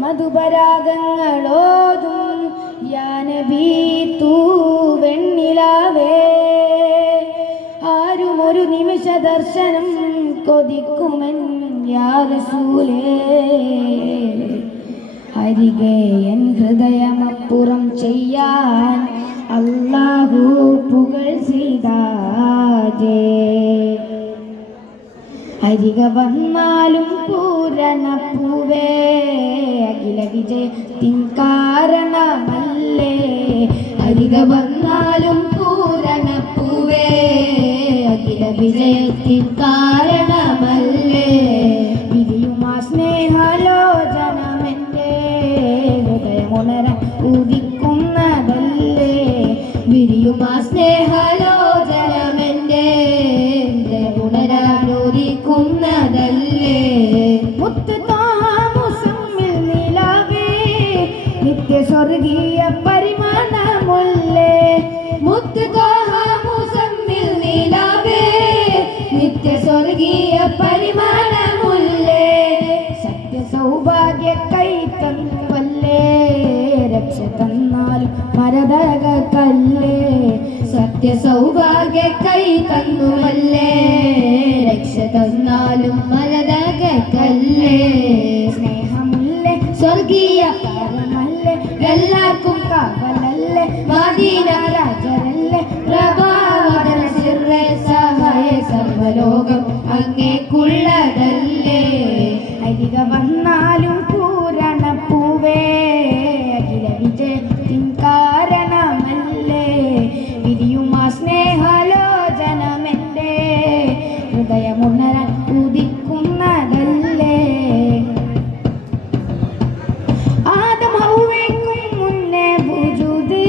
മധുപരാഗങ്ങളോതും യാ നബി തൂവെണ്ണിലാവേ, ആരും ഒരു നിമിഷ ദർശനം കൊതിക്കുമെൻ യാ റസൂലേ. അരികെ എൻ ഹൃദയമപ്പുറം ചെയ്യാൻ അല്ലാഹു പുകൾ സീതാജേ. അരിക വന്നാലും പൂരണപ്പൂവേ, അഖില വിജയത്തിൻ കാരണമല്ലേ. അരിക വന്നാലും പൂരണപ്പൂവേ, അഖില വിജയത്തിൻ കാരണമല്ലേ. വിരിയുമാ സ്നേഹലോചനമെൻ്റെ ഹൃദയമുണരാൻ ഉദിക്കുന്നതല്ലേ. വിരിയുമാ സ്നേഹലോചനമെൻ്റെ ഹൃദയമുണരാൻ ഉദിക്കുന്നതല്ലേ. മുത്ത് താമുസമ്മിൽ നിലാവേ, നിത്യസ്വർഗീയ പരിമാണമുല്ലേ. മുത്ത് താമുസമ്മിൽ നിലാവേ, നിത്യസ്വർഗീയ പരിമാണമുല്ലേ. സത്യസൗഭാഗ്യ കൈ തന്നുവല്ലേ, രക്ഷ തന്നാലും മരതകല്ലേ. സത്യസൗഭാഗ്യ കൈ തന്നുവല്ലേ, രക്ഷ തന്നാലും മരതകല്ലേ. സ്നേഹമുല്ലേ സ്വർഗീയ താരമല്ലേ, എല്ലാവർക്കും കാവലല്ലേ. മദീന രാജരല്ലേ, പ്രഭാവതന സിർറെ സഹായ സർവലോകം അങ്ങേക്കുള്ളതല്ലേ. അരിക വന്നാലും പൂരണപ്പൂവേ, അഖില വിജയത്തിൻ കാരണമല്ലേ. വിരിയുമാ സ്നേഹലോചനമെൻ്റെ ഹൃദയമുണരാൻ ഉദിക്കുന്നതല്ലേ. ആദം ഹൗവയ്ക്കും മുന്നേ വുജൂദ്,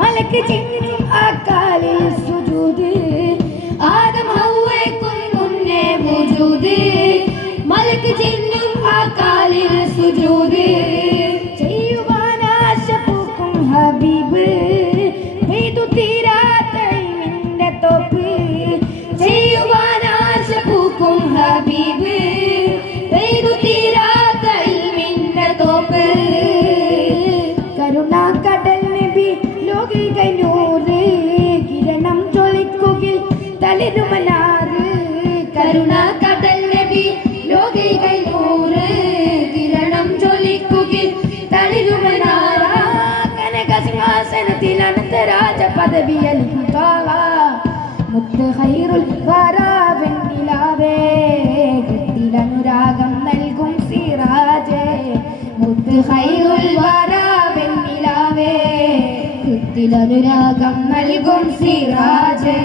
മലക്ക് ജിന്നും അക്കാലിൽ സുജൂദ്. ആദം ഹൗവയ്ക്കും മുന്നേ വുജൂദ്, മലക്ക് ജിന്നും അക്കാലിൽ സുജൂദ്. ചെയ്യുവാൻ ആശ പൂക്കും ഹബീബ്, പെയ്തു തീരാത്ത ഇൽമിന്റെ തോപ്പ്. ചെയ്യുവാൻ ആശ പൂക്കും ഹബീബ്, പെയ്തു തീരാത്ത ഇൽമിന്റെ തോപ്പ്. കരുണാകടൽ നബി ലോകിക നൂറ്, കിരണം ജ്വലിക്കുകിൽ തളിരുമനാറ്. കരുണാകടൽ നബി ലോകിക നൂറ്, കിരണം ജ്വലിക്കുകിൽ തളിരുമനാറ്. കനക സിംഹാസനത്തിൽ അനന്തരാജ പദവിയലിക്കുക മുത്ത് ഖൈറുൽ വറാ വെണ്ണിലാവേ, കൃത്തിലനുരാഗം നൽകും സിറാജേ. മുത്ത് ഖൈറുൽ വറാ വെണ്ണിലാവേ, കൃത്തിലനുരാഗം നൽകും സിറാജേ.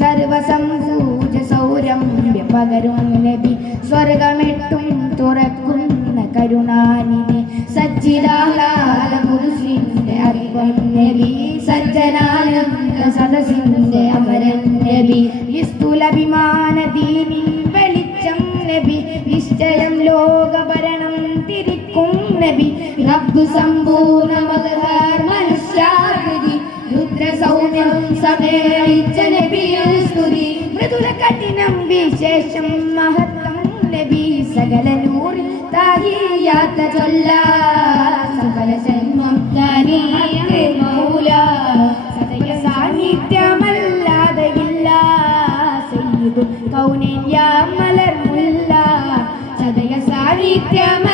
സർവസംസൂജ സൗരമ്യ പകരും നബി, സ്വർഗമെട്ടും തുറക്കുന്ന കരുണാനിധി. സജ്ജിദാഹ്ലാദ പുരുഷിന്റെ അറിവം നബി, സജ്ജനാനന്ദ സദസിന്റെ അമരൻ നബി. നിസ്തുലഭിമാന ദീനിൻ വെളിച്ചം നബി, നിശ്ചയം ലോകഭരണം തിരിക്കും നബി. റബ്ബ് സമ്പൂർണ്ണ മദ്ഹർ മനുഷ്യാകൃതി, രുദ്രസൗമ്യം സമ്മേളിച്ച നബിയിൽ സ്തുതി. മൃദുല കഠിനം വിശേഷം മഹത്വം നബി, സകല നൂറിൽ താഹിയാത്ത ചൊല്ല. സകല ജന്മം തനിക്ക് മൗല, സദയ സാന്നിധ്യമല്ലാതെയില്ല. സയ്യിദുൽ കൗനൈൻ യാ മലർമുല്ല, സദയ സാന്നിധ്യം